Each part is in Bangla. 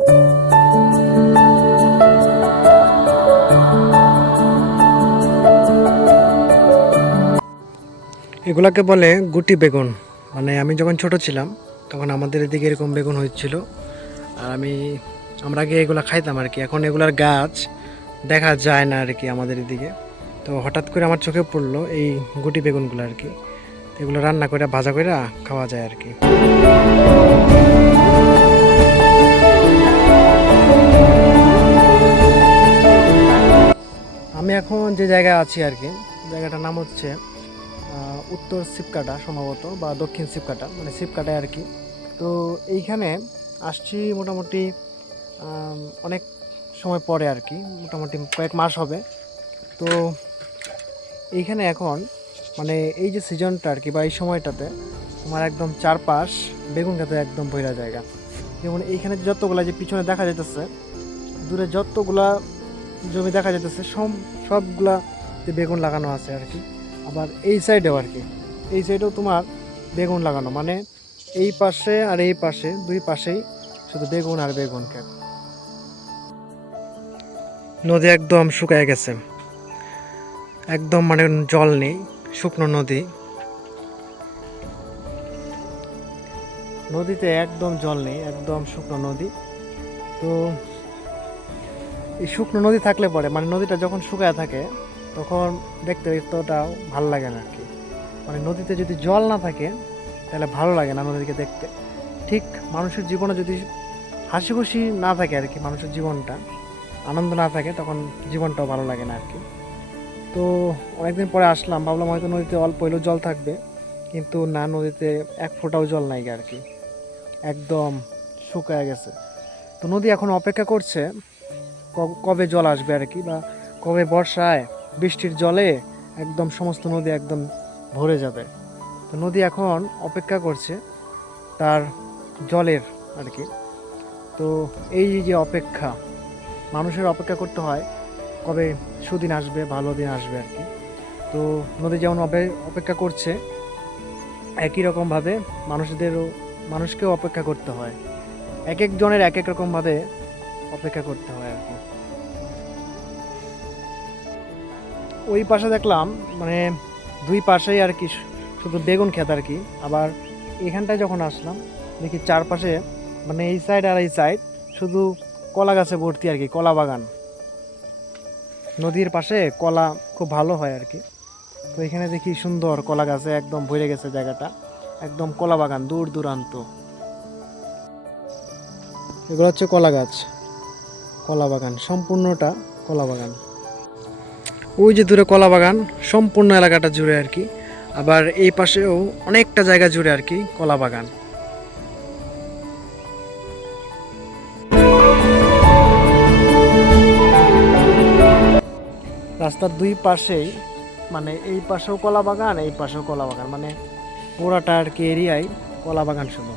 এগুলাকে বলে গুটি বেগুন। মানে আমি যখন ছোট ছিলাম তখন আমাদের এদিকে এরকম বেগুন হয়েছিল, আর আমরা আগে এগুলা খাইতাম আর কি। এখন এগুলার গাছ দেখা যায় না আর কি আমাদের এদিকে। তো হঠাৎ করে আমার চোখে পড়লো এই গুটি বেগুনগুলো আর কি। এগুলো রান্না করে ভাজা করে খাওয়া যায় আর কি। আমি এখন যে জায়গায় আছি আর কি, জায়গাটার নাম হচ্ছে উত্তর সিপকাটা সম্ভবত, বা দক্ষিণ সিপকাটা, মানে সিপকাটায় আর কি। তো এইখানে আসছি মোটামুটি অনেক সময় পরে আর কি, মোটামুটি কয়েক মাস হবে। তো এইখানে এখন মানে এই যে সিজনটা আর কি, বা এই সময়টাতে তোমার একদম চারপাশ বেগুন গাছে একদম ভরা জায়গা। যেমন এইখানে যতগুলা যে পিছনে দেখা যাইতেছে, দূরে যতগুলা জমি দেখা যাইতেছে সবগুলা বেগুন লাগানো আছে আর কি। আবার এই সাইডেও আর কি, এই সাইডেও তোমার বেগুন লাগানো, মানে এই পাশে আর এই পাশে দুই পাশেই শুধু বেগুন আর বেগুন ক্ষেত। নদী একদম শুকায় গেছে, একদম মানে জল নেই, শুকনো নদী। নদীতে একদম জল নেই, একদম শুকনো নদী। তো এই শুকনো নদী থাকলে পরে মানে নদীটা যখন শুকায় থাকে তখন দেখতে এতটা ভালো লাগে না আর কি। মানে নদীতে যদি জল না থাকে তাহলে ভালো লাগে না নদীকে দেখতে। ঠিক মানুষের জীবনে যদি হাসি খুশি না থাকে আর কি, মানুষের জীবনটা আনন্দ না থাকে, তখন জীবনটাও ভালো লাগে না আর কি। তো অনেকদিন পরে আসলাম, ভাবলাম হয়তো নদীতে অল্প হলেও জল থাকবে, কিন্তু না, নদীতে এক ফোঁটাও জল নাই আর কি, একদম শুকায় গেছে। তো নদী এখন অপেক্ষা করছে কবে জল আসবে আর কি, বা কবে বর্ষায় বৃষ্টির জলে একদম সমস্ত নদী একদম ভরে যাবে। তো নদী এখন অপেক্ষা করছে তার জলের আর কি। তো এই যে অপেক্ষা, মানুষের অপেক্ষা করতে হয় কবে সুদিন আসবে, ভালো দিন আসবে আর কি। তো নদী যেমন অপেক্ষা করছে, একই রকমভাবে মানুষকেও অপেক্ষা করতে হয়। এক একজনের এক এক রকমভাবে অপেক্ষা করতে হয় আর কি। ওই পাশে দেখলাম মানে দুই পাশেই আর কি শুধু বেগুন ক্ষেত আর কি। আবার এখানটায় যখন আসলাম দেখি চারপাশে মানে এই সাইড আর এই সাইড শুধু কলা গাছে ভর্তি আর কি, কলা বাগান। নদীর পাশে কলা খুব ভালো হয় আর কি। তো এখানে দেখি সুন্দর কলা গাছে একদম ভরে গেছে জায়গাটা, একদম কলা বাগান দূর দূরান্ত। এগুলো হচ্ছে কলা গাছ, কলা বাগান, সম্পূর্ণটা কলা বাগান। ওই যে দূরে কলা বাগান সম্পূর্ণ এলাকাটা জুড়ে আর কি। আবার এই পাশেও অনেকটা জায়গা জুড়ে আর কি কলা বাগান। রাস্তার দুই পাশেই মানে এই পাশেও কলা বাগান, এই পাশেও কলা বাগান, মানে পুরাটা আর কি এরিয়ায় কলা বাগান শুধু।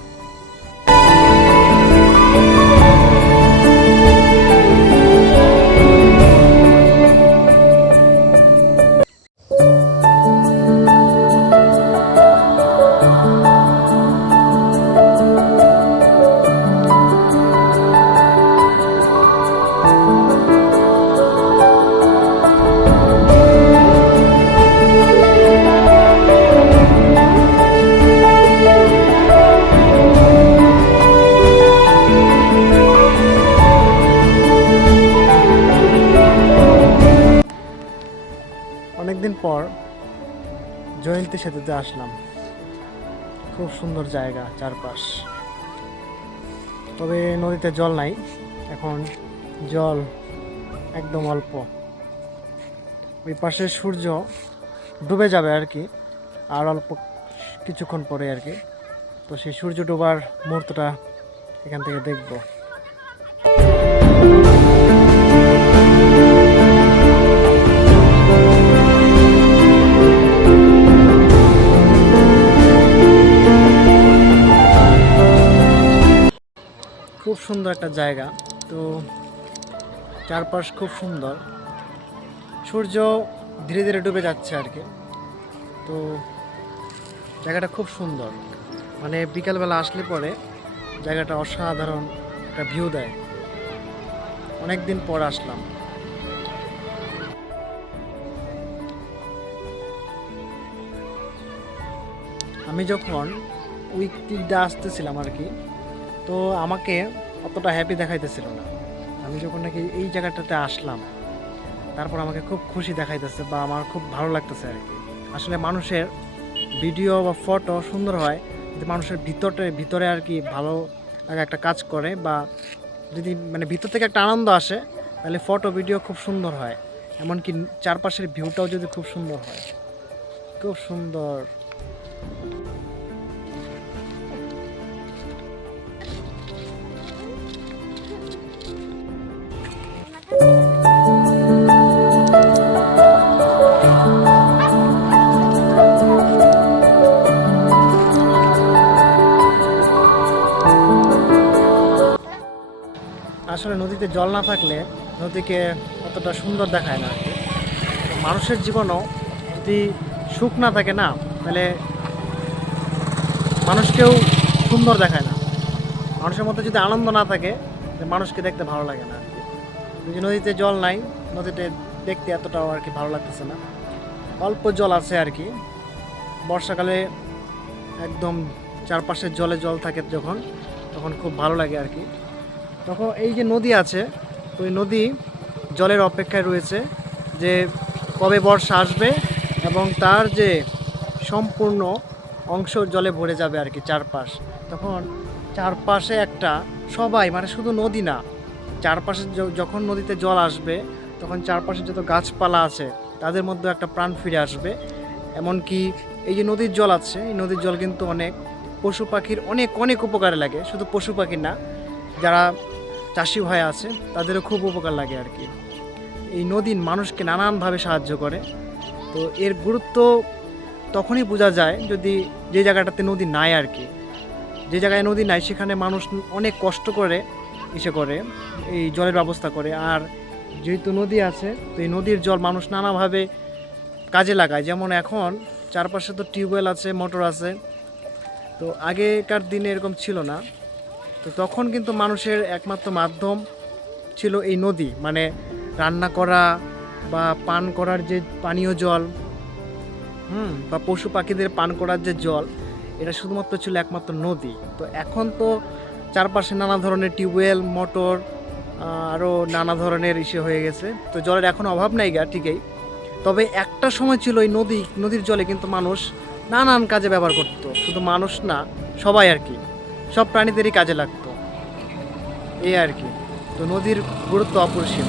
অনেকদিন পর জয়ন্তী সেতুতে আসলাম, খুব সুন্দর জায়গা চারপাশ। তবে নদীতে জল নাই এখন, জল একদম অল্প। ওই পাশে সূর্য ডুবে যাবে আর কি, আর অল্প কিছুক্ষণ পরে আর কি। তো সেই সূর্য ডোবার মুহূর্তটা এখান থেকে দেখব। খুব সুন্দর একটা জায়গা। তো চারপাশ খুব সুন্দর, সূর্য ধীরে ধীরে ডুবে যাচ্ছে আর কি। তো জায়গাটা খুব সুন্দর, মানে বিকালবেলা আসলে পরে জায়গাটা অসাধারণ একটা ভিউ দেয়। অনেক দিন পর আসলাম। আমি যখন উইকটিতে আসতেছিলাম আর কি, তো আমাকে অতটা হ্যাপি দেখাইতেছিল না। আমি যখন নাকি এই জায়গাটাতে আসলাম, তারপর আমাকে খুব খুশি দেখাইতেছে বা আমার খুব ভালো লাগতেছে আর কি। আসলে মানুষের ভিডিও বা ফটো সুন্দর হয় যদি মানুষের ভিতরে আর কি ভালো লাগা একটা কাজ করে, বা যদি মানে ভিতর থেকে একটা আনন্দ আসে, তাহলে ফটো ভিডিও খুব সুন্দর হয়। এমনকি চারপাশের ভিউটাও যদি খুব সুন্দর হয়, খুব সুন্দর। আসলে নদীতে জল না থাকলে নদীকে অতটা সুন্দর দেখায় না আর কি। তো মানুষের জীবনও যদি সুখ না থাকে না, তাহলে মানুষকেও সুন্দর দেখায় না। মানুষের মধ্যে যদি আনন্দ না থাকে, তাহলে মানুষকে দেখতে ভালো লাগে না আর কি। যদি নদীতে জল নাই, নদীতে দেখতে এতটাও আর কি ভালো লাগতেছে না। অল্প জল আছে আর কি। বর্ষাকালে একদম চারপাশের জলে জল থাকে যখন, তখন খুব ভালো লাগে আর কি। তখন এই যে নদী আছে, ওই নদী জলের অপেক্ষায় রয়েছে যে কবে বর্ষা আসবে এবং তার যে সম্পূর্ণ অংশ জলে ভরে যাবে আর কি চারপাশ। তখন চারপাশে একটা সবাই মানে শুধু নদী না, চারপাশে যখন নদীতে জল আসবে, তখন চারপাশে যত গাছপালা আছে তাদের মধ্যে একটা প্রাণ ফিরে আসবে। এমনকি এই যে নদীর জল আছে, এই নদীর জল কিন্তু অনেক পশু পাখির অনেক অনেক উপকারে লাগে। শুধু পশু পাখির না, যারা চাষি ভাই আছে তাদেরও খুব উপকার লাগে আর কি। এই নদী মানুষকে নানানভাবে সাহায্য করে। তো এর গুরুত্ব তখনই বোঝা যায় যদি যে জায়গাটাতে নদী নাই আর কি। যে জায়গায় নদী নাই সেখানে মানুষ অনেক কষ্ট করে করে এই জলের ব্যবস্থা করে। আর যেহেতু নদী আছে, তো এই নদীর জল মানুষ নানাভাবে কাজে লাগায়। যেমন এখন চারপাশে তো টিউবওয়েল আছে, মোটর আছে। তো আগেকার দিনে এরকম ছিল না। তো তখন কিন্তু মানুষের একমাত্র মাধ্যম ছিল এই নদী, মানে রান্না করা বা পান করার যে পানীয় জল, বা পশু পাখিদের পান করার যে জল, এটা শুধুমাত্র ছিল একমাত্র নদী। তো এখন তো চারপাশে নানা ধরনের টিউবওয়েল, মোটর, আরও নানা ধরনের ইসে হয়ে গেছে। তো জলের এখন অভাব নাই গা ঠিকই, তবে একটা সময় ছিল এই নদীর জলে কিন্তু মানুষ নানান কাজে ব্যবহার করতো। শুধু মানুষ না, সবাই আর কি, সব প্রাণীদেরই কাজে লাগতো এই আর কি। তো নদীর গুরুত্ব অপরিসীম।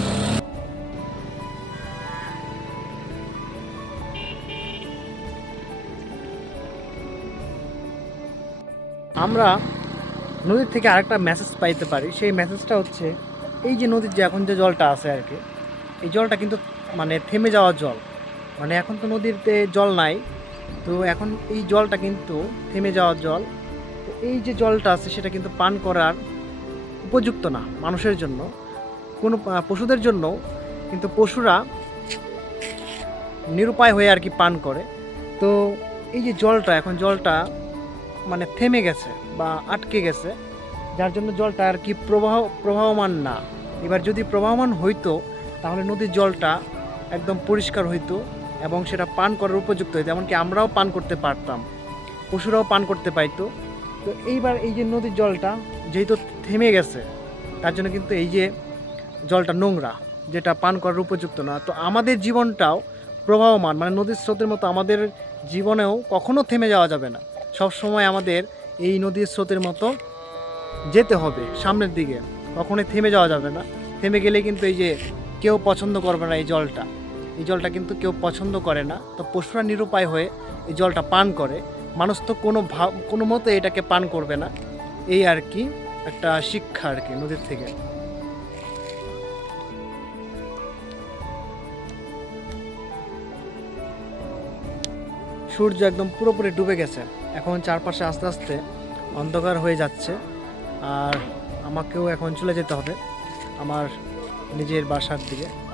আমরা নদীর থেকে আরেকটা মেসেজ পাইতে পারি। সেই মেসেজটা হচ্ছে এই যে নদীর যে এখন যে জলটা আছে আর কি, এই জলটা কিন্তু মানে থেমে যাওয়া জল। মানে এখন তো নদীতে জল নাই, তো এখন এই জলটা কিন্তু থেমে যাওয়া জল। তো এই যে জলটা আছে সেটা কিন্তু পান করার উপযুক্ত না মানুষের জন্য, কোনো পশুদের জন্য। কিন্তু পশুরা নিরুপায় হয়ে আর কি পান করে। তো এই যে জলটা, এখন জলটা মানে থেমে গেছে বা আটকে গেছে, যার জন্য জলটা আর কি প্রবাহমান না। এবার যদি প্রবাহমান হইতো, তাহলে নদীর জলটা একদম পরিষ্কার হইতো এবং সেটা পান করার উপযুক্ত হইতো। এমনকি আমরাও পান করতে পারতাম, পশুরাও পান করতে পাইতো। তো এইবার এই যে নদীর জলটা যেহেতু থেমে গেছে, তার জন্য কিন্তু এই যে জলটা নোংরা, যেটা পান করার উপযুক্ত না। তো আমাদের জীবনটাও প্রবাহমান, মানে নদীর স্রোতের মতো আমাদের জীবনেও কখনো থেমে যাওয়া যাবে না। সব সময় আমাদের এই নদীর স্রোতের মতো যেতে হবে সামনের দিকে, কখনোই থেমে যাওয়া যাবে না। থেমে গেলে কিন্তু এই যে কেউ পছন্দ করবে না এই জলটা কিন্তু কেউ পছন্দ করে না। তো পশুরা নিরুপায় হয়ে এই জলটা পান করে, মানুষ তো কোনো মতে এটাকে পান করবে না। এই আর কি একটা শিক্ষা আর কি নদীর থেকে। সূর্য একদম পুরোপুরি ডুবে গেছে, এখন চারপাশে আস্তে আস্তে অন্ধকার হয়ে যাচ্ছে। আর আমাকেও এখন চলে যেতে হবে আমার নিজের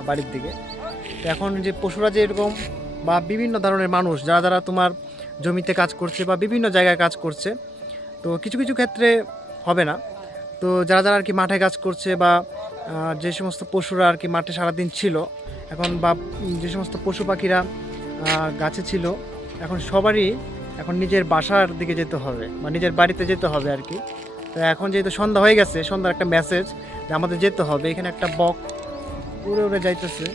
বাড়ির দিকে। তো এখন যে পশুরা যে এরকম বা বিভিন্ন ধরনের মানুষ যারা তোমার জমিতে কাজ করছে বা বিভিন্ন জায়গায় কাজ করছে, তো কিছু কিছু ক্ষেত্রে হবে না। তো যারা যারা আর কি মাঠে কাজ করছে বা যে সমস্ত পশুরা আর কি মাঠে সারাদিন ছিল এখন, বা যে সমস্ত পশু পাখিরা গাছে ছিল, এখন সবারই এখন নিজের বাসার দিকে যেতে হবে বা নিজের বাড়িতে যেতে হবে আর কি। তো এখন যেহেতু সন্ধ্যা হয়ে গেছে, সন্ধ্যার একটা মেসেজ যে আমাদের যেতে হবে। এখানে একটা বক উড়ে উড়ে যাইতেছে,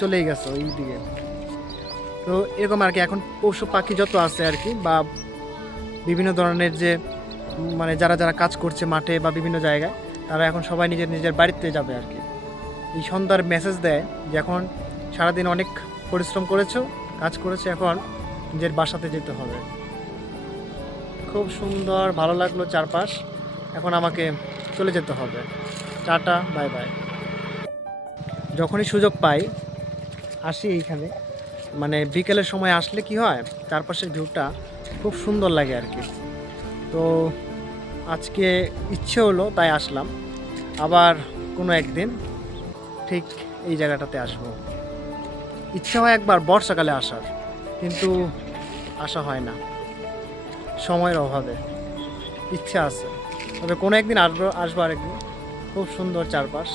চলেই গেছে ওই দিকে। তো এরকম আর কি এখন পশু পাখি যত আছে আর কি, বা বিভিন্ন ধরনের যে মানে যারা যারা কাজ করছে মাঠে বা বিভিন্ন জায়গায়, তারা এখন সবাই নিজের নিজের বাড়িতে যাবে আর কি। এই সন্ধ্যার মেসেজ দেয় যে এখন সারাদিন অনেক পরিশ্রম করেছো, কাজ করেছো, এখন নিজের বাসাতে যেতে হবে। খুব সুন্দর, ভালো লাগলো চারপাশ। এখন আমাকে চলে যেতে হবে। Tata, bye bye. যখনই সুযোগ পাই আসি এইখানে, মানে বিকেলের সময় আসলে কি হয়, চারপাশের ভিউটা খুব সুন্দর লাগে আর কি। তো আজকে ইচ্ছে হলো তাই আসলাম, আবার কোনো একদিন ঠিক এই জায়গাটাতে আসবো। ইচ্ছা হয় একবার বর্ষাকালে আসার, কিন্তু আসা হয় না সময়ের অভাবে। ইচ্ছা আছে, তবে কোনো একদিন আসবো, আরেকদিন। খুব সুন্দর চারপাশ।